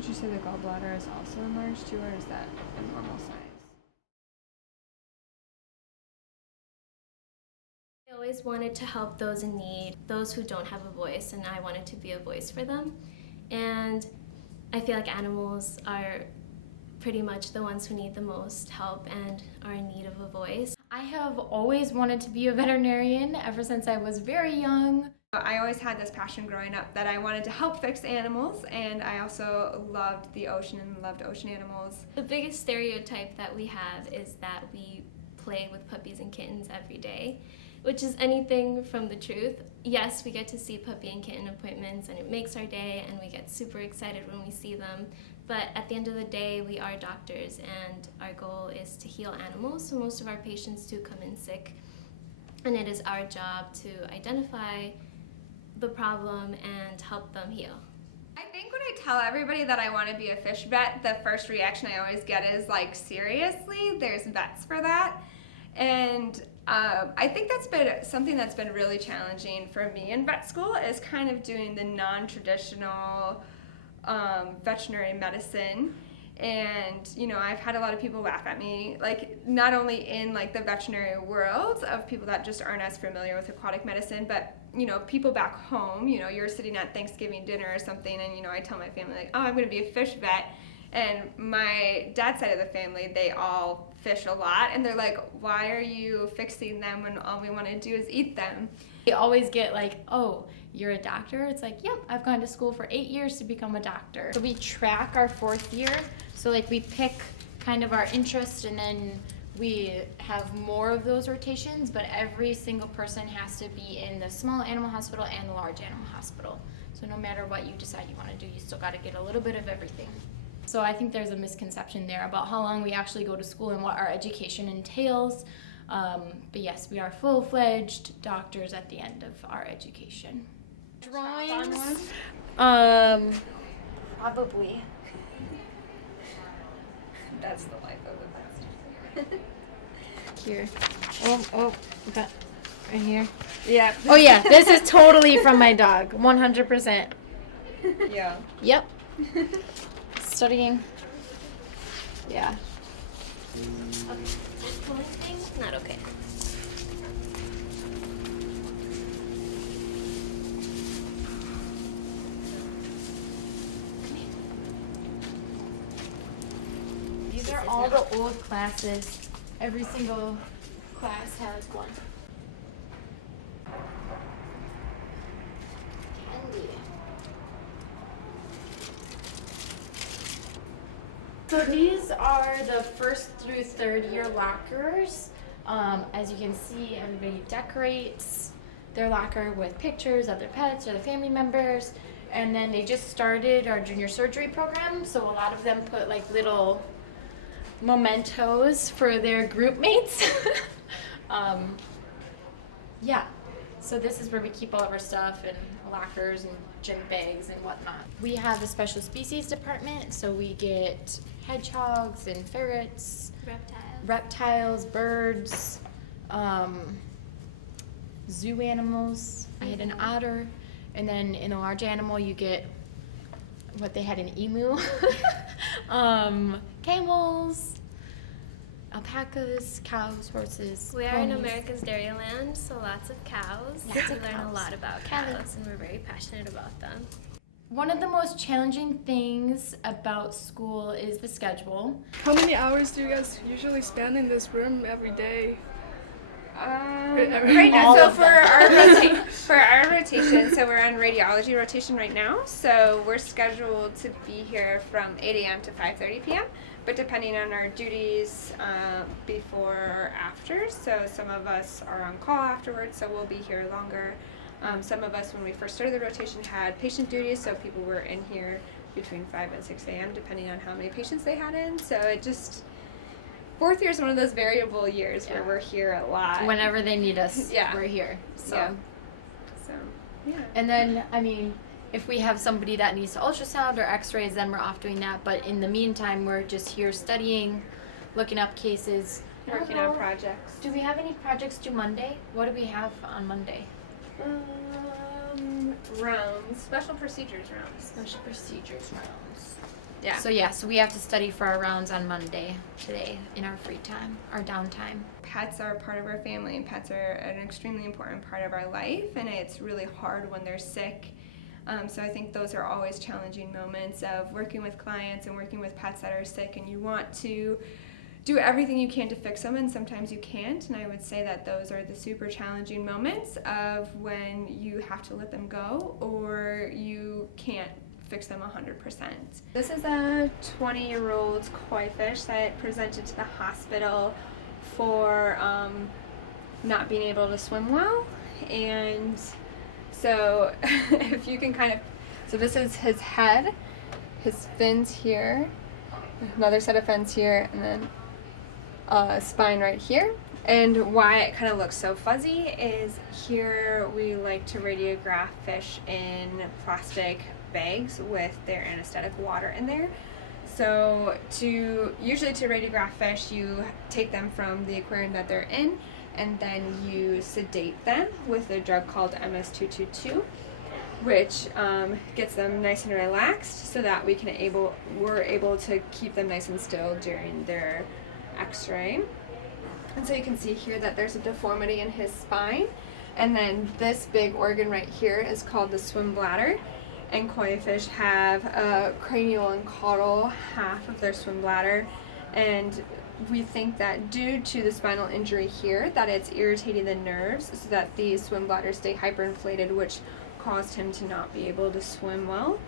Would you say the gallbladder is also enlarged too, or is that a normal size? I always wanted to help those in need, those who don't have a voice, and I wanted to be a voice for them. And I feel like animals are pretty much the ones who need the most help and are in need of a voice. I have always wanted to be a veterinarian ever since I was very young. I always had this passion growing up that I wanted to help fix animals, and I also loved the ocean and loved ocean animals. The biggest stereotype that we have is that we play with puppies and kittens every day, which is anything from the truth. Yes, we get to see puppy and kitten appointments and it makes our day and we get super excited when we see them, but at the end of the day we are doctors and our goal is to heal animals, so most of our patients do come in sick, and it is our job to identify the problem and help them heal. I think when I tell everybody that I want to be a fish vet, the first reaction I always get is like, seriously? There's vets for that? And I think that's been something that's been really challenging for me in vet school, is kind of doing the non-traditional veterinary medicine. And, you know, I've had a lot of people laugh at me, like not only in like the veterinary world of people that just aren't as familiar with aquatic medicine, but, you know, people back home, you know, you're sitting at Thanksgiving dinner or something and, you know, I tell my family like, oh, I'm going to be a fish vet. And my dad's side of the family, they all fish a lot, and they're like, why are you fixing them when all we want to do is eat them? They always get like, oh, you're a doctor? It's like, yep, I've gone to school for 8 years to become a doctor. So we track our 4th year. So like we pick kind of our interest, and then we have more of those rotations, but every single person has to be in the small animal hospital and the large animal hospital. So no matter what you decide you want to do, you still got to get a little bit of everything. So I think there's a misconception there about how long we actually go to school and what our education entails. But yes, we are full-fledged doctors at the end of our education. Drawings? Probably. That's the life of a vet. Here. Oh, okay. Right here. Yeah. Oh yeah, this is totally from my dog. 100%. Yeah. Yep. Studying. Yeah. One thing, not okay. These are all the old classes. Every single class has one. So these are the 1st through 3rd year lockers. As you can see, everybody decorates their locker with pictures of their pets or their family members. And then they just started our junior surgery program, so a lot of them put like little mementos for their group mates. Yeah, so this is where we keep all of our stuff and lockers and gym bags and whatnot. We have a special species department, so we get hedgehogs and ferrets, reptiles, birds, zoo animals. I had an otter, and then in a large animal you get what they had an emu, camels, alpacas, cows, horses. We are in ponies. America's Dairyland, so lots of cows. Lots We of learn a cows. lot about cows, and we're very passionate about them. One of the most challenging things about school is the schedule. How many hours do you guys usually spend in this room every day? Right now, All so of for them. our rotation, so we're on radiology rotation right now. So we're scheduled to be here from 8 a.m. to 5:30 p.m. But depending on our duties, before or after. So some of us are on call afterwards, so we'll be here longer. Some of us, when we first started the rotation, had patient duties, so people were in here between 5 and 6 a.m. depending on how many patients they had in. So it just, 4th year is one of those variable years where we're here a lot. Whenever they need us, Yeah. we're here. So. Yeah. So, yeah. And then, I mean, if we have somebody that needs to ultrasound or x-rays, then we're off doing that. But in the meantime, we're just here studying, looking up cases. Working on projects. Do we have any projects due Monday? What do we have on Monday? Rounds, special procedures rounds. Special procedures rounds. Yeah. So we have to study for our rounds on Monday today in our free time, our downtime. Pets are a part of our family, and pets are an extremely important part of our life, and it's really hard when they're sick. So I think those are always challenging moments of working with clients and working with pets that are sick, and you want to do everything you can to fix them, and sometimes you can't. And I would say that those are the super challenging moments of when you have to let them go or you can't fix them 100%. This is a 20-year-old koi fish that presented to the hospital for not being able to swim well. And so if you can so this is his head, his fins here, another set of fins here, and then spine right here. And why it kind of looks so fuzzy is here we like to radiograph fish in plastic bags with their anesthetic water in there. So usually to radiograph fish, you take them from the aquarium that they're in, and then you sedate them with a drug called MS-222, which gets them nice and relaxed so that we're able to keep them nice and still during their x-ray. And so you can see here that there's a deformity in his spine, and then this big organ right here is called the swim bladder. And koi fish have a cranial and caudal half of their swim bladder, and we think that due to the spinal injury here that it's irritating the nerves so that the swim bladder stay hyperinflated, which caused him to not be able to swim well.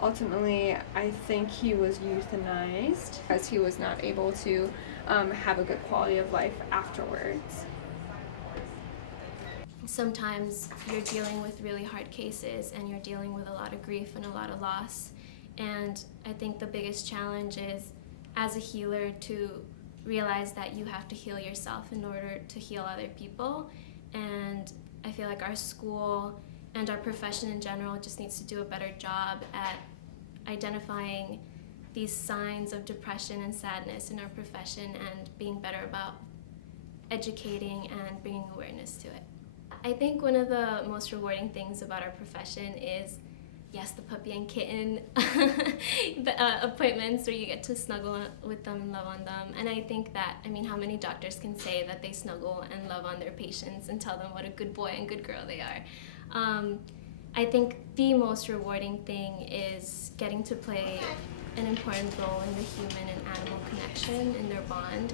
Ultimately, I think he was euthanized as he was not able to have a good quality of life afterwards. Sometimes you're dealing with really hard cases and you're dealing with a lot of grief and a lot of loss. And I think the biggest challenge is, as a healer, to realize that you have to heal yourself in order to heal other people. And I feel like our school and our profession in general just needs to do a better job at identifying these signs of depression and sadness in our profession and being better about educating and bringing awareness to it. I think one of the most rewarding things about our profession is, yes, the puppy and kitten appointments where you get to snuggle with them and love on them. And I think that, how many doctors can say that they snuggle and love on their patients and tell them what a good boy and good girl they are. I think the most rewarding thing is getting to play an important role in the human and animal connection in their bond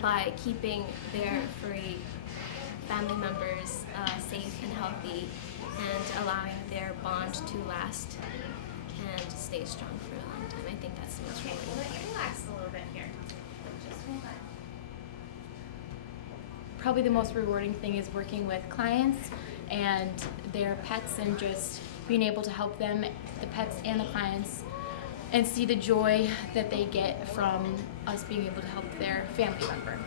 by keeping their furry family members safe and healthy and allowing their bond to last and stay strong for a long time. I think that's the most rewarding part. Relax a little bit here. Just hold on. Probably the most rewarding thing is working with clients and their pets and just being able to help them, the pets and the clients, and see the joy that they get from us being able to help their family member.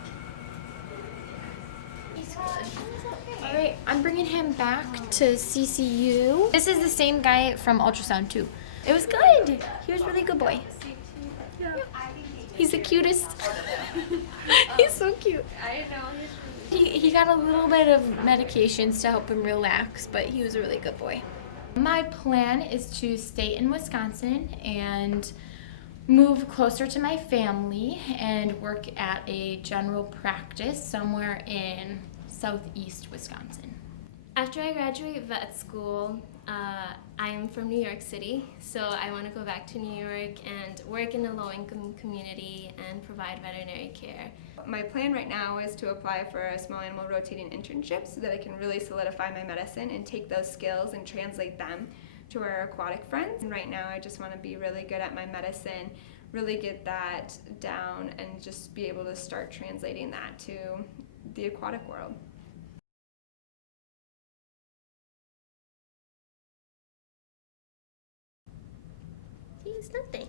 He's good. All right, I'm bringing him back to CCU. This is the same guy from ultrasound too. It was good. He was a really good boy. Yeah. He's the cutest. He's so cute. I know. He got a little bit of medications to help him relax, but he was a really good boy. My plan is to stay in Wisconsin and move closer to my family and work at a general practice somewhere in southeast Wisconsin. After I graduate vet school, I'm from New York City, so I want to go back to New York and work in a low-income community and provide veterinary care. My plan right now is to apply for a small animal rotating internship so that I can really solidify my medicine and take those skills and translate them to our aquatic friends. And right now I just want to be really good at my medicine, really get that down, and just be able to start translating that to the aquatic world. He's nothing.